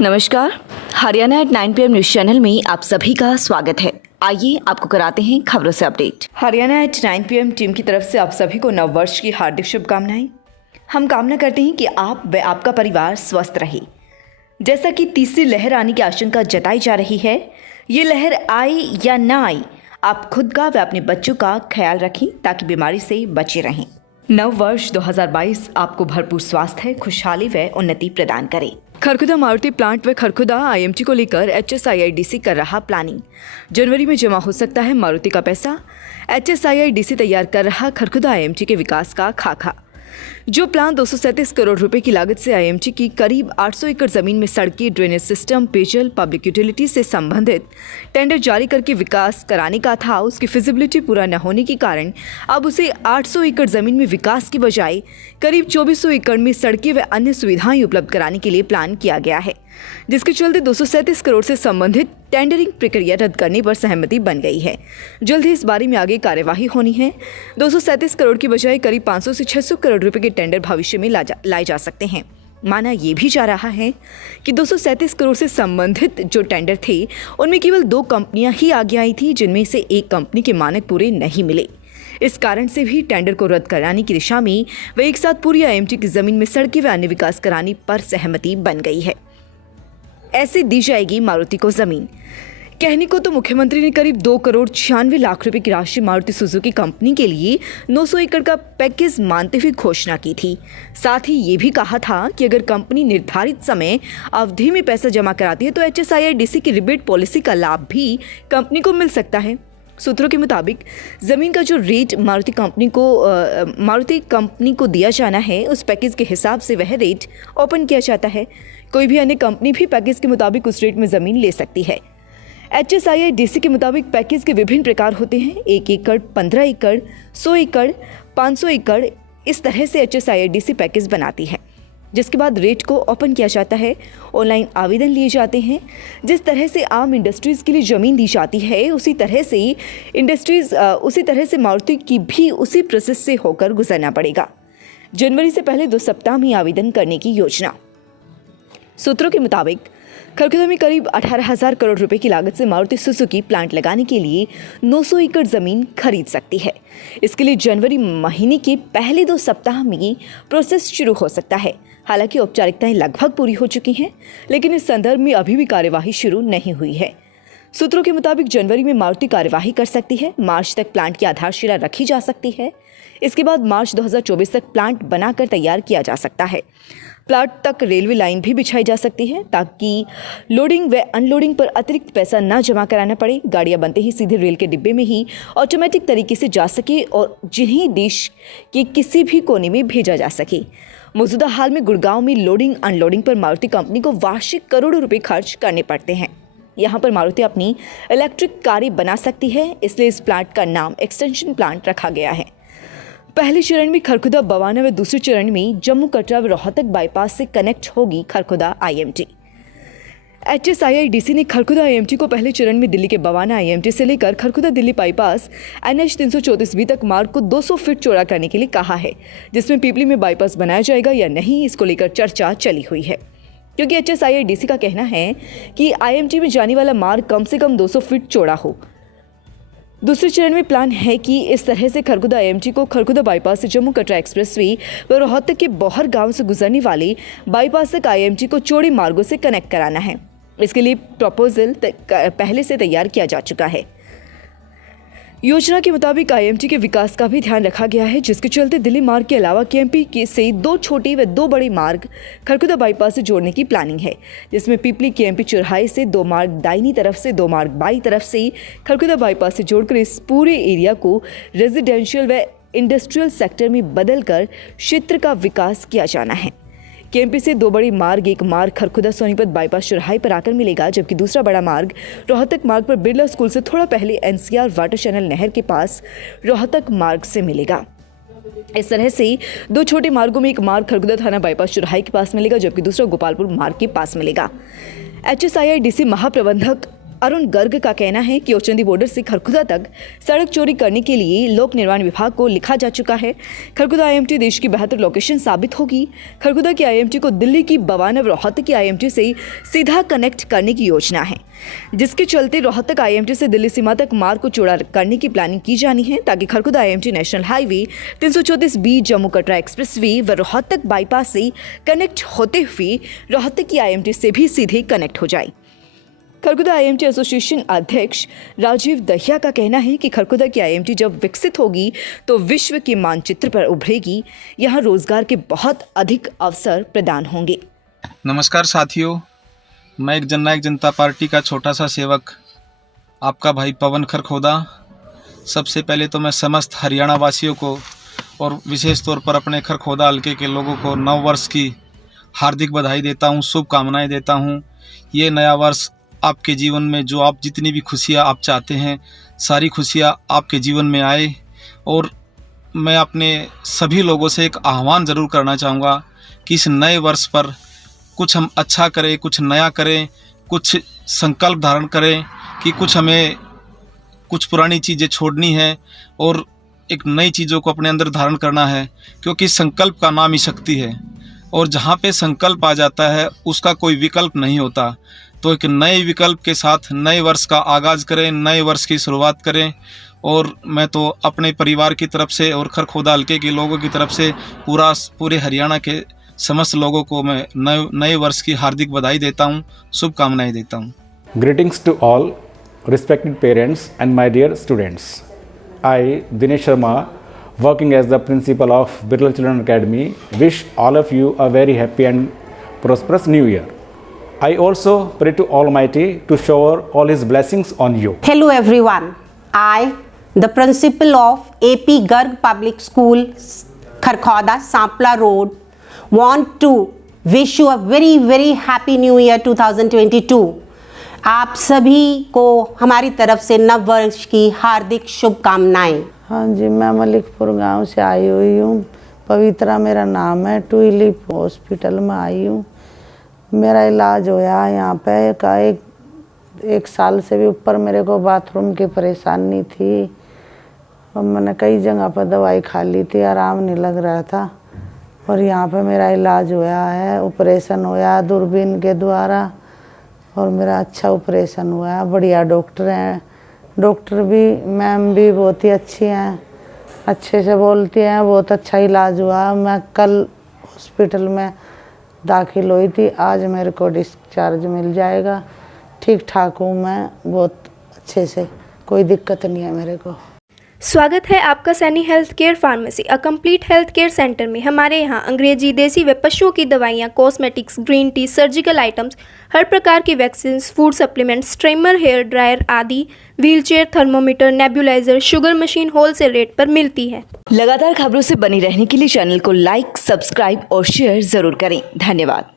नमस्कार, Haryana at 9 PM news channel में आप सभी का स्वागत है। आइए आपको कराते हैं खबरों से update. Haryana at 9 PM team की तरफ से आप सभी को नव वर्ष की हार्दिक शुभकामनाएं। हम कामना करते हैं कि आप व आपका परिवार स्वस्थ रहे। जैसा कि तीसरी लहर आने की आशंका जताई जा रही है, ये लहर आए या ना आए, आप खुद का व अपने बच्चों का ख्याल रखें ताकि बीमारी से बचे रहें। नव वर्ष 2022 आपको भरपूर स्वास्थ्य, खुशहाली व उन्नति प्रदान करे। खरखुदा मारुति प्लांट व खरखुदा IMT को लेकर HSIIDC कर रहा प्लानिंग। जनवरी में जमा हो सकता है मारुति का पैसा। HSIIDC तैयार कर रहा खरखुदा IMT के विकास का खाका। जो प्लान 237 करोड़ रुपए की लागत से IMT की करीब 800 एकड़ जमीन में सड़कें, ड्रेनेज सिस्टम, पेयजल, पब्लिक यूटिलिटी से संबंधित टेंडर जारी करके विकास कराने का था, उसकी फिजिबिलिटी पूरा न होने के कारण अब उसे 800 एकड़ जमीन में विकास की बजाय करीब 2400 एकड़ में सड़कें व अन्य सुविधाएं उपलब्ध कराने के लिए प्लान किया गया है, जिसके चलते 237 करोड़ से संबंधित टेंडरिंग प्रक्रिया रद्द करने पर सहमति बन गई है। जल्द ही इस बारे में आगे कार्यवाही होनी है। 237 करोड़ की बजाय करीब 500 से 600 करोड़ रुपए के टेंडर भविष्य में लाए जा सकते हैं। माना ये भी जा रहा है कि 237 करोड़ से संबंधित जो टेंडर थे उनमें केवल 2 कंपनियां ही आगे आई थी, जिनमें से एक कंपनी के मानक पूरे नहीं मिले। इस कारण से भी टेंडर को रद्द कराने की दिशा में व एक साथ पूरी IMT की जमीन में सड़कें व अन्य विकास कराने पर सहमति बन गई है। ऐसे दी जाएगी मारुति को जमीन। कहने को तो मुख्यमंत्री ने करीब 2 करोड़ 96 लाख रुपए की राशि मारुति सुजुकी कंपनी के लिए 900 एकड़ का पैकेज मानते हुए घोषणा की थी। साथ ही ये भी कहा था कि अगर कंपनी निर्धारित समय अवधि में पैसा जमा कराती है तो HSIIDC की रिबेट पॉलिसी का लाभ भी कंपनी को मिल सकता है। सूत्रों के मुताबिक जमीन का जो रेट मारुति कंपनी को दिया जाना है, उस पैकेज के हिसाब से वह रेट ओपन किया जाता है। कोई भी अन्य कंपनी भी पैकेज के मुताबिक उस रेट में जमीन ले सकती है। HSIIDC के मुताबिक पैकेज के विभिन्न प्रकार होते हैं। 1 एकड़, 15 एकड़, 100 एकड़, 500 एकड़, इस तरह से HSIIDC पैकेज बनाती है, जिसके बाद रेट को ओपन किया जाता है। ऑनलाइन आवेदन लिए जाते हैं। जिस तरह से आम इंडस्ट्रीज़ के लिए ज़मीन दी जाती है, उसी तरह से मारुति की भी उसी प्रोसेस से होकर गुजरना पड़ेगा। जनवरी से पहले 2 सप्ताह में आवेदन करने की योजना। सूत्रों के मुताबिक खरखुदा में करीब 18,000 करोड़ रुपए की लागत से मारुति सुजुकी प्लांट लगाने के लिए 900 एकड़ जमीन खरीद सकती है। इसके लिए जनवरी महीने के पहले 2 सप्ताह में प्रोसेस शुरू हो सकता है। हालांकि औपचारिकताएं लगभग पूरी हो चुकी हैं, लेकिन इस संदर्भ में अभी भी कार्यवाही शुरू नहीं हुई है। सूत्रों के मुताबिक जनवरी में मारुति कार्यवाही कर सकती है। मार्च तक प्लांट की आधारशिला रखी जा सकती है। इसके बाद मार्च 2024 तक प्लांट बनाकर तैयार किया जा सकता है। प्लांट तक रेलवे लाइन भी बिछाई जा सकती है ताकि लोडिंग व अनलोडिंग पर अतिरिक्त पैसा न जमा कराना पड़े। गाड़ियां बनते ही सीधे रेल के डिब्बे में ही ऑटोमेटिक तरीके से जा सके और जिन्हें देश के किसी भी कोने में भेजा जा सके। मौजूदा हाल में गुड़गांव में लोडिंग अनलोडिंग पर मारुति कंपनी को वार्षिक करोड़ों रुपए खर्च करने पड़ते हैं। यहाँ पर मारुति अपनी इलेक्ट्रिक कारें बना सकती है, इसलिए इस प्लांट का नाम एक्सटेंशन प्लांट रखा गया है। पहले चरण में खरखुदा बवाना व दूसरे चरण में जम्मू कटरा व रोहतक बाईपास से कनेक्ट होगी खरखुदा IMT। HSIIDC ने खरखुदा IMT को पहले चरण में दिल्ली के बवाना IMT से लेकर Kharkhoda Delhi bypass NH 334B तक मार्ग को 200 फीट चौड़ा करने के लिए कहा है, जिसमें पीपली में बाईपास बनाया जाएगा या नहीं, इसको लेकर चर्चा चली हुई है। क्योंकि HSIIDC का कहना है कि IMT में जाने वाला मार्ग कम से कम 200 फीट चौड़ा हो। दूसरे चरण में प्लान है कि इस तरह से खरखुदा IMT को खरखुदा बाईपास से जम्मू कटरा एक्सप्रेसवे व रोहतक के बौहर गांव से गुजरने वाले बाईपास तक IMT को चौड़े मार्गों से कनेक्ट कराना है। इसके लिए प्रपोजल पहले से तैयार किया जा चुका है। योजना के मुताबिक IMT के विकास का भी ध्यान रखा गया है, जिसके चलते दिल्ली मार्ग के अलावा KMP से 2 छोटे व 2 बड़े मार्ग खरखुदा बाईपास से जोड़ने की प्लानिंग है, जिसमें पीपली KMP चौराहे से 2 मार्ग दाहिनी तरफ से, 2 मार्ग बाईं तरफ से खरखुदा बाईपास से जोड़कर इस पूरे एरिया को रेजिडेंशियल व इंडस्ट्रियल सेक्टर में बदलकर क्षेत्र का विकास किया जाना है। KMP से 2 बड़े मार्ग, एक मार्ग खरखुदा सोनीपत बाईपास चौराहे पर आकर मिलेगा, जबकि दूसरा बड़ा मार्ग रोहतक मार्ग पर बिरला स्कूल से थोड़ा पहले NCR वाटर चैनल नहर के पास रोहतक मार्ग से मिलेगा। इस तरह से 2 छोटे मार्गों में एक मार्ग खरखुदा थाना बाईपास चौराहे के पास मिलेगा, जबकि दूसरा गोपालपुर मार्ग के पास मिलेगा। HSIIDC महाप्रबंधक अरुण गर्ग का कहना है कि ओचंदी बॉर्डर से खरखुदा तक सड़क चोरी करने के लिए लोक निर्माण विभाग को लिखा जा चुका है। खरखुदा IMT देश की बेहतर लोकेशन साबित होगी। खरखुदा की IMT को दिल्ली की बवानव रोहतक की IMT से सीधा कनेक्ट करने की योजना है, जिसके चलते रोहतक IMT से दिल्ली सीमा तक मार्ग को चौड़ा करने की प्लानिंग की जानी है, ताकि Kharkhoda IMT national highway 334B Jammu Katra expressway व रोहतक बाईपास से कनेक्ट होते हुए रोहतक की IMT से भी सीधे कनेक्ट हो जाए। खरखुदा IMT एसोसिएशन अध्यक्ष राजीव दहिया का कहना है कि खरखुदा की IMT जब विकसित होगी तो विश्व के मानचित्र पर उभरेगी। यहाँ रोजगार के बहुत अधिक अवसर प्रदान होंगे। नमस्कार साथियों, मैं एक जननायक जनता पार्टी का छोटा सा सेवक आपका भाई पवन खरखोदा। सबसे पहले तो मैं समस्त हरियाणा वासियों को और विशेष तौर पर अपने खरखोदा हल्के के लोगों को नव वर्ष की हार्दिक बधाई देता हूं, शुभकामनाएं देता हूं। ये नया वर्ष आपके जीवन में जो आप जितनी भी खुशियां आप चाहते हैं, सारी खुशियां आपके जीवन में आए। और मैं अपने सभी लोगों से एक आह्वान ज़रूर करना चाहूँगा कि इस नए वर्ष पर कुछ हम अच्छा करें, कुछ नया करें, कुछ संकल्प धारण करें कि हमें कुछ पुरानी चीज़ें छोड़नी है और एक नई चीज़ों को अपने अंदर धारण करना है, क्योंकि संकल्प का नाम ही शक्ति है और जहाँ पे संकल्प आ जाता है उसका कोई विकल्प नहीं होता। तो एक नए विकल्प के साथ नए वर्ष का आगाज़ करें, नए वर्ष की शुरुआत करें। और मैं तो अपने परिवार की तरफ से और खरखोदा हल्के के लोगों की तरफ से पूरे हरियाणा के समस्त लोगों को मैं नए वर्ष की हार्दिक बधाई देता हूँ, शुभकामनाएं देता हूँ। Greetings to all respected parents and my dear students. I, Dinesh Sharma, working as the principal of Birla Children Academy, wish all of you a very happy and prosperous new year. I also pray to Almighty to shower all His blessings on you. Hello everyone. I, the principal of AP Garg Public School, Kharkhoda, Sampla Road, want to wish you a very very happy new year 2022. आप सभी को हमारी तरफ से नव वर्ष की हार्दिक शुभकामनाएं। हाँ जी, मैं मलिकपुर गांव से आई हुई हूँ। पवित्रा मेरा नाम है। ट्यूलिप हॉस्पिटल में आई हूँ। मेरा इलाज होया यहाँ पे का एक साल से भी ऊपर। मेरे को बाथरूम की परेशानी थी और मैंने कई जगह पर दवाई खा ली थी, आराम नहीं लग रहा था। और यहाँ पे मेरा इलाज होया है, ऑपरेशन होया दूरबीन के द्वारा और मेरा अच्छा ऑपरेशन हुआ है। बढ़िया डॉक्टर हैं, डॉक्टर भी मैम भी बहुत ही अच्छी हैं, अच्छे से बोलती हैं। बहुत अच्छा इलाज हुआ। मैं कल हॉस्पिटल में दाखिल हुई थी, आज मेरे को डिस्चार्ज मिल जाएगा। ठीक ठाक हूँ मैं, बहुत अच्छे से, कोई दिक्कत नहीं है मेरे को। स्वागत है आपका Saini health care pharmacy, a complete health care centre में। हमारे यहाँ अंग्रेजी, देसी व पशुओं की दवाइयाँ, cosmetics, green tea, surgical items, हर प्रकार की vaccine, food supplements, trimmer, hair dryer आदि, wheelchair, thermometer, nebuliser, sugar machine wholesale rate पर मिलती है। लगातार खबरों से बनी रहने के लिए चैनल को लाइक, सब्सक्राइब और शेयर जरूर करें। धन्यवाद।